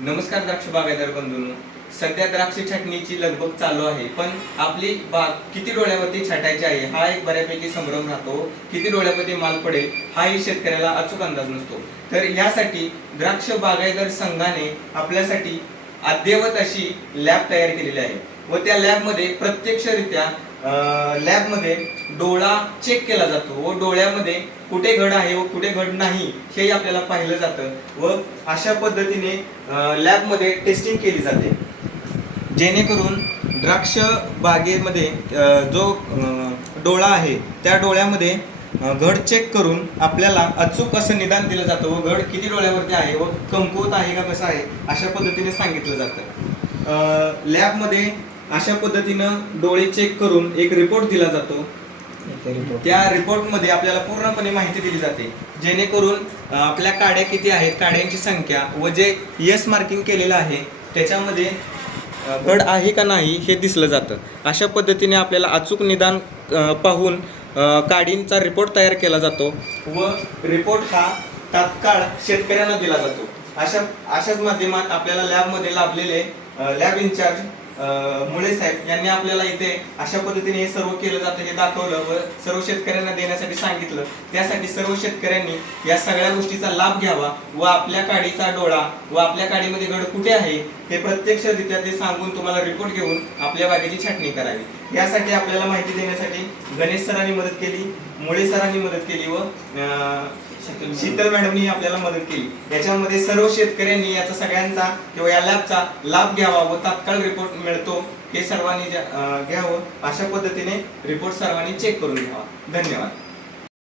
नमस्कार द्राक्ष बागायदार बंधूंनो सध्या द्राक्ष छाटणीची लगबग चालू आहे पण आपली बाग किती डोळ्यावरती छाटायची आहे हा एक बऱ्यापैकी संभ्रम राहतो. किती डोळ्यामध्ये माल पडेल हाही शेतकऱ्याला अचूक अंदाज नसतो. तर यासाठी द्राक्ष बागायदार संघाने आपल्यासाठी अद्ययावत अशी लॅब तयार केलेली आहे. व त्या लॅबमध्ये प्रत्यक्षरित्या लॅबमध्ये डोळा चेक केला जातो व डोळ्यामध्ये कुठे घड आहे व कुठे घड नाही हेही आपल्याला पाहिलं जातं व अशा पद्धतीने लॅबमध्ये टेस्टिंग केली जाते. जेणेकरून द्राक्ष बागेमध्ये जो डोळा आहे त्या डोळ्यामध्ये घड चेक करून आपल्याला अचूक असं निदान दिलं जातं व घड किती डोळ्यावरती आहे व कमकुवत आहे का कसं आहे अशा पद्धतीने सांगितलं जातं. लॅबमध्ये अशा पद्धतीनं डोळे चेक करून एक रिपोर्ट दिला जातो. त्या रिपोर्टमध्ये आपल्याला पूर्णपणे माहिती दिली जाते. जेणेकरून आपल्या काड्या किती आहेत काड्यांची संख्या व जे यस मार्किंग केलेलं आहे त्याच्यामध्ये घड आहे का नाही हे दिसलं जातं. अशा पद्धतीने आपल्याला अचूक निदान पाहून काडींचा रिपोर्ट तयार केला जातो व रिपोर्ट हा तात्काळ शेतकऱ्यांना दिला जातो. अशा अशाच माध्यमात आपल्याला लॅबमध्ये लाभलेले लॅब इन्चार्ज मुळे साहेब यांनी आपल्याला इथे अशा पद्धतीने हे सर्व केलं जातं हे दाखवलं व सर्व शेतकऱ्यांना देण्यासाठी सांगितलं. त्यासाठी सर्व शेतकऱ्यांनी या सगळ्या गोष्टीचा लाभ घ्यावा व आपल्या काडीचा डोळा व आपल्या काडीमध्ये गड कुठे आहे हे प्रत्यक्षरित्या ते सांगून तुम्हाला रिपोर्ट घेऊन आपल्या बागेची छाटणी करावी. यासाठी आपल्याला माहिती देण्यासाठी गणेश सरांनी मदत केली मुळे सरांनी मदत केली व शीतल मॅडमनी आपल्याला मदत केली. याच्यामध्ये सर्व शेतकऱ्यांनी याचा सगळ्यांचा किंवा या लॅबचा लाभ घ्यावा व तात्काळ रिपोर्ट मिळतो हे सर्वांनी घ्यावं अशा पद्धतीने रिपोर्ट सर्वांनी चेक करून घ्यावा. धन्यवाद.